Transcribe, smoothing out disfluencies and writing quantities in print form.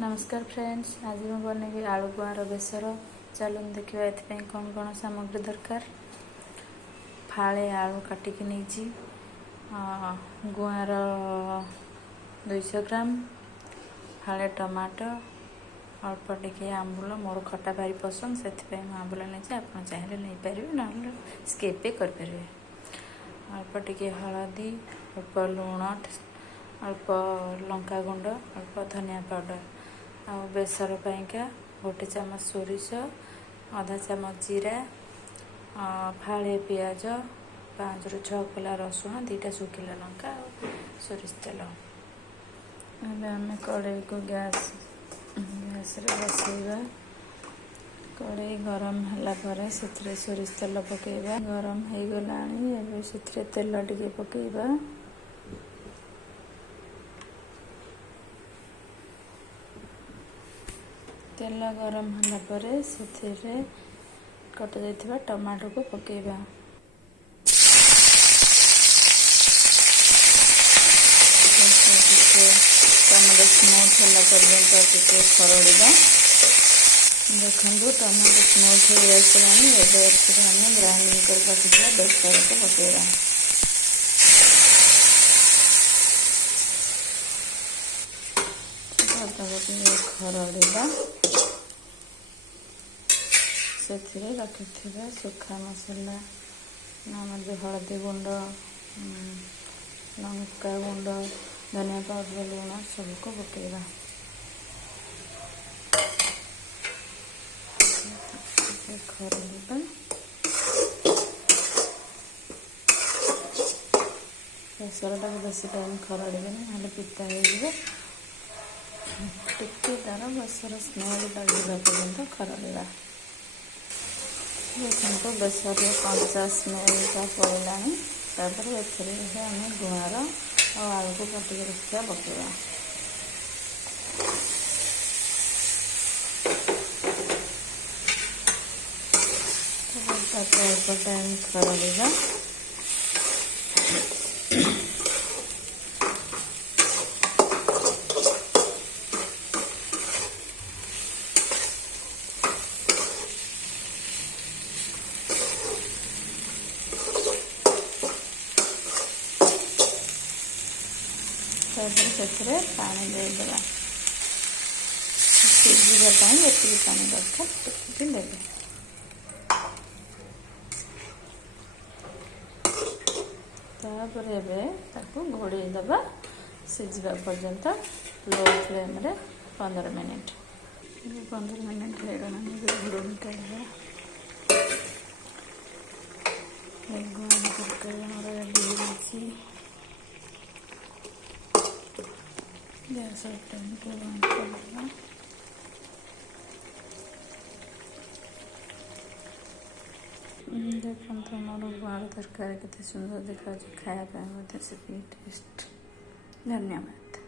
नमस्कार फ्रेंड्स, आज मैं बनैबी आलू गुआर बेसर। चलून देखा ये कौन कौन सामग्री दरकार। फाड़े आलू काटिकी नहीं, गुआर 200 ग्राम, फाड़े टमाटो, अल्प टिके आंबुल। मोर खटा भारी पसंद से आंबुल नहीं, आप चाहिए नहीं पारे ना स्किप भी करें। अल्प टिके हलदी, अल्प लुण, अल्प लंका गुंड, अल्प धनिया पाउडर। आ बेसर पाइंका 1 चामच सोरिष, आधा चामच जीरा, फाड़े पियाज, 5 ରୁ 6 कोला रसुण, 2टा सुखिला लंका, सोरिष तेल। आम कड़ाई को गैस रे बसैबा। कड़ाई गरम है से सोरिष तेल पकेबा। गरम हो गला से तेल टिके पकेबा। तेल गरम है से कटा जाइथिबा टमाटो को पकेबा। टमाटो स्मूथ होला पर्यंत टिके खरड़िबा। देखो टमाटो स्मूथ हो आसलानी। आम ग्राइंडिंग कर रखिथिबा बेसर को पकेबा। खरड़िबा से रखि सुखा मसला नाम जो हलदी गुंड, लंका गुंड, धनिया पाउडर, लुण सबको पकेबा। खरड़िबा बेसरटा को बेसी टाइम खरड़िबे ना पिता हो टिके तार बेसर स्मेल लगे पर्यंत खरड़िबा। देखो बेसर कंचा स्मेलटा पड़ेगा। तापर आम गुआर और आलू को काटिक रखा पकेबा। अल्प टाइम खरड़िबा। से पानी देदेगा। सिझापी ये पानी दरकार देवे। तापर घोड़े दबा सिझा पर्यंत लो फ्लेम रे 15 मिनट। 15 मिनट हो घोड़े निकाल गैस टाइम को बंद कर। देखो मोर गुआर तरकारी केते सुंदर देखा खाया टेस्ट। धन्यवाद।